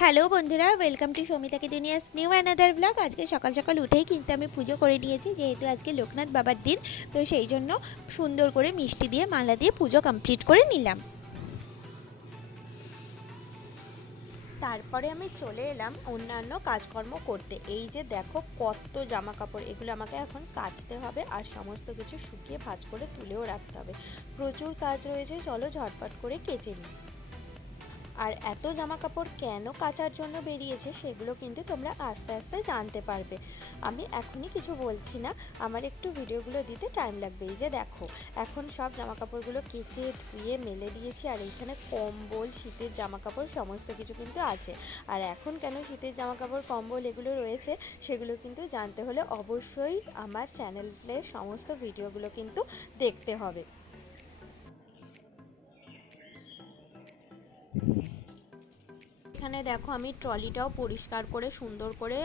Hello বন্ধুরা, welcome to সৌমিতাকে দুনিয়াস নিউ অ্যানাদার ব্লগ। আজকে সকাল সকাল উঠেই কিন্তু আমি পুজো করে নিয়েছি, যেহেতু আজকে লোকনাথ বাবার দিন। তো সেই জন্য সুন্দর করে মিষ্টি দিয়ে মালা দিয়ে পুজো কমপ্লিট করে নিলাম। তারপরে আমি চলে এলাম অন্যান্য কাজকর্ম করতে। এই যে দেখো কত জামা কাপড়, এগুলো আমাকে এখন কাচতে হবে আর সমস্ত কিছু শুকিয়ে ভাঁজ করে তুলেও রাখতে হবে। প্রচুর কাজ রয়েছে, চলো ঝটপট করে কেচে নিই। আর এত জামা কাপড় কেন কাচার জন্য বেরিয়েছে সেগুলো কিন্তু তোমরা আস্তে আস্তে জানতে পারবে। আমি এখনই কিছু বলছি না, আমার একটু ভিডিওগুলো দিতে টাইম লাগবে। এই যে দেখো, এখন সব জামা কাপড়গুলো কেচে ধুয়ে মেলে দিয়েছি, আর এইখানে কম্বল, শীতের জামা কাপড় সমস্ত কিছু কিন্তু আছে। আর এখন কেন শীতের জামা কাপড়, কম্বল এগুলো রয়েছে সেগুলো কিন্তু জানতে হলে অবশ্যই আমার চ্যানেলের সমস্ত ভিডিওগুলো কিন্তু দেখতে হবে। এখানে দেখো আমি ট্রলিটাও পরিষ্কার করে সুন্দর করে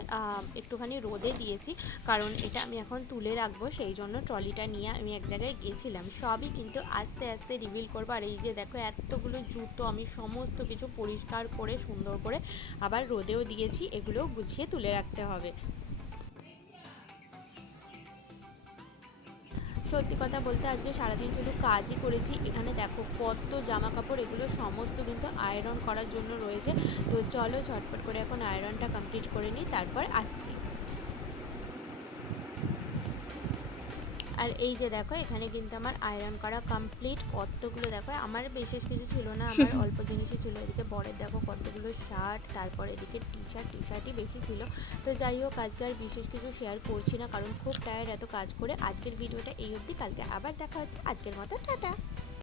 একটুখানি রোদে দিয়েছি, কারণ এটা আমি এখন তুলে রাখবো। সেই জন্য ট্রলিটা নিয়ে আমি এক জায়গায় গেছিলাম। সবই কিন্তু আস্তে আস্তে রিভিল করবো। আর এই যে দেখো এতগুলো জুতো আমি সমস্ত কিছু পরিষ্কার করে সুন্দর করে আবার রোদেও দিয়েছি, এগুলোও গুছিয়ে তুলে রাখতে হবে। সত্যি কথা বলতে আজকে সারাদিন শুধু কাজই করেছি। এখানে দেখো কত জামা কাপড়, এগুলো সমস্ত কিন্তু আয়রন করার জন্য রয়েছে। তো চলো ঝটপট করে এখন আয়রনটা কমপ্লিট করে নিই, তারপর আসছি। আর এই যে দেখো এখানে কিন্তু আমার আয়রন করা কমপ্লিট। কতগুলো দেখো, আমার বিশেষ কিছু ছিল না, আমার অল্প জিনিসই ছিল। এদিকে বরের দেখো কতগুলো শার্ট, তারপর এদিকে টি শার্টই বেশি ছিল। তো যাই হোক, আজকে আর বিশেষ কিছু শেয়ার করছি না, কারণ খুব টায়ার্ড এত কাজ করে। আজকের ভিডিওটা এই অবধি, কালকে আবার দেখা হচ্ছে। আজকের মতো টাটা।